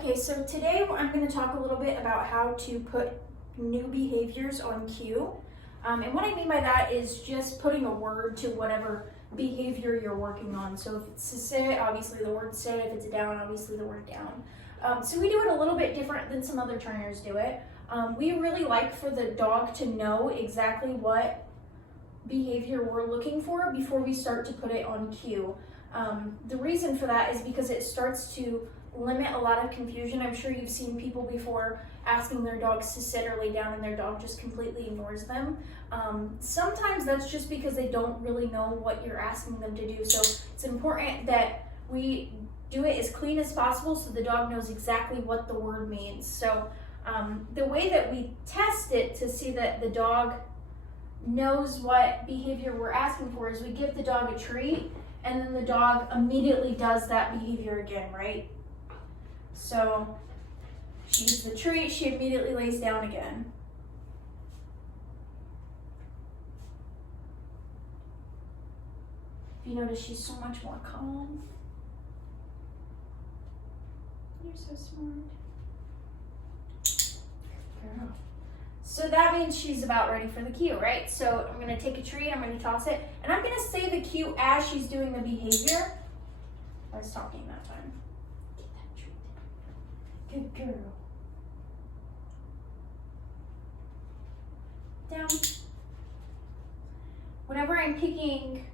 Okay, so today I'm going to talk a little bit about how to put new behaviors on cue. And what I mean by that is just putting a word to whatever behavior you're working on. So if it's to sit, obviously the word sit. If it's a down, obviously the word down. So we do it a little bit different than some other trainers do it. We really like for the dog to know exactly what behavior we're looking for before we start to put it on cue. The reason for that is because it starts to limit a lot of confusion. I'm sure you've seen people before asking their dogs to sit or lay down and their dog just completely ignores them. Sometimes that's just because they don't really know what you're asking them to do. So it's important that we do it as clean as possible so the dog knows exactly what the word means. So the way that we test it to see that the dog knows what behavior we're asking for is we give the dog a treat and then the dog immediately does that behavior again, right? So she eats the treat, she immediately lays down again. If you notice, she's so much more calm. You're so smart. Girl. So that means she's about ready for the cue, right? So I'm gonna take a treat, I'm gonna toss it, and I'm gonna say the cue as she's doing the behavior. I was talking that time. Get that treat. Good girl. Down. Whenever I'm picking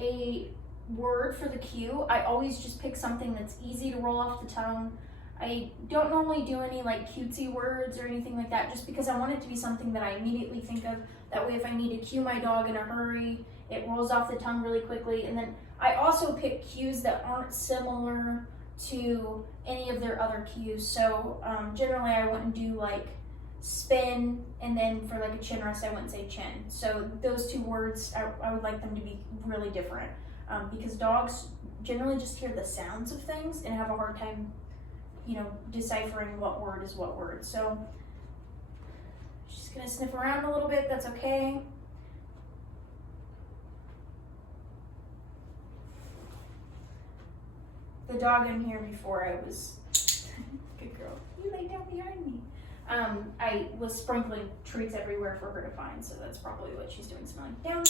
a word for the cue, I always just pick something that's easy to roll off the tongue. I don't normally do any like cutesy words or anything like that just because I want it to be something that I immediately think of. That way if I need to cue my dog in a hurry, it rolls off the tongue really quickly. And then I also pick cues that aren't similar to any of their other cues. So generally I wouldn't do like spin, and then for like a chin rest I wouldn't say chin. So those two words, I would like them to be really different because dogs generally just hear the sounds of things and have a hard time deciphering what word is what word. So she's gonna sniff around a little bit, that's okay. The dog in here before I was, good girl, you lay down behind me. I was sprinkling treats everywhere for her to find, so that's probably what she's doing, smelling. Down.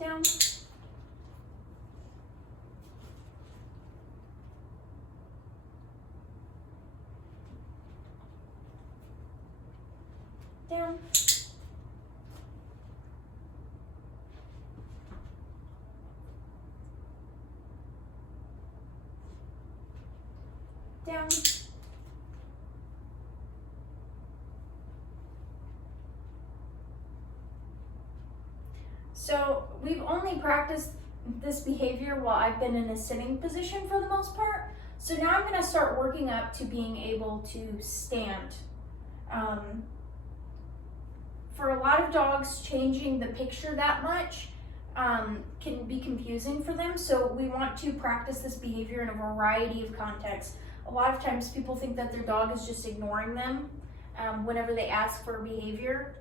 Down. Down. Down. So we've only practiced this behavior while I've been in a sitting position for the most part. So now I'm going to start working up to being able to stand. For a lot of dogs, changing the picture that much can be confusing for them. So we want to practice this behavior in a variety of contexts. A lot of times people think that their dog is just ignoring them whenever they ask for a behavior.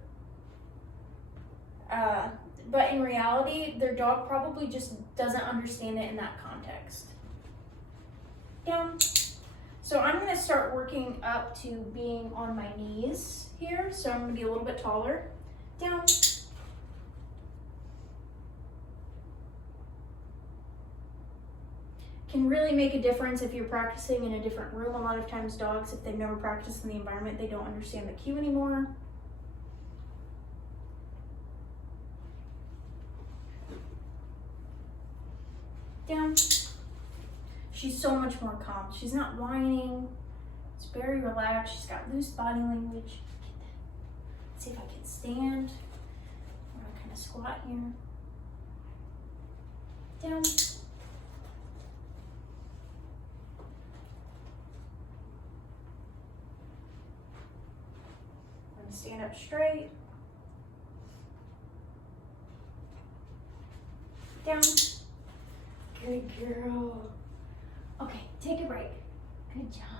But in reality, their dog probably just doesn't understand it in that context. Down. So I'm going to start working up to being on my knees here. So I'm going to be a little bit taller. Down. Can really make a difference if you're practicing in a different room. A lot of times dogs, if they've never practiced in the environment, they don't understand the cue anymore. Down. She's so much more calm. She's not whining. She's very relaxed. She's got loose body language. Let's see if I can stand. I'm gonna kind of squat here. Down. I'm gonna stand up straight. Down. Good girl. Okay, take a break. Good job.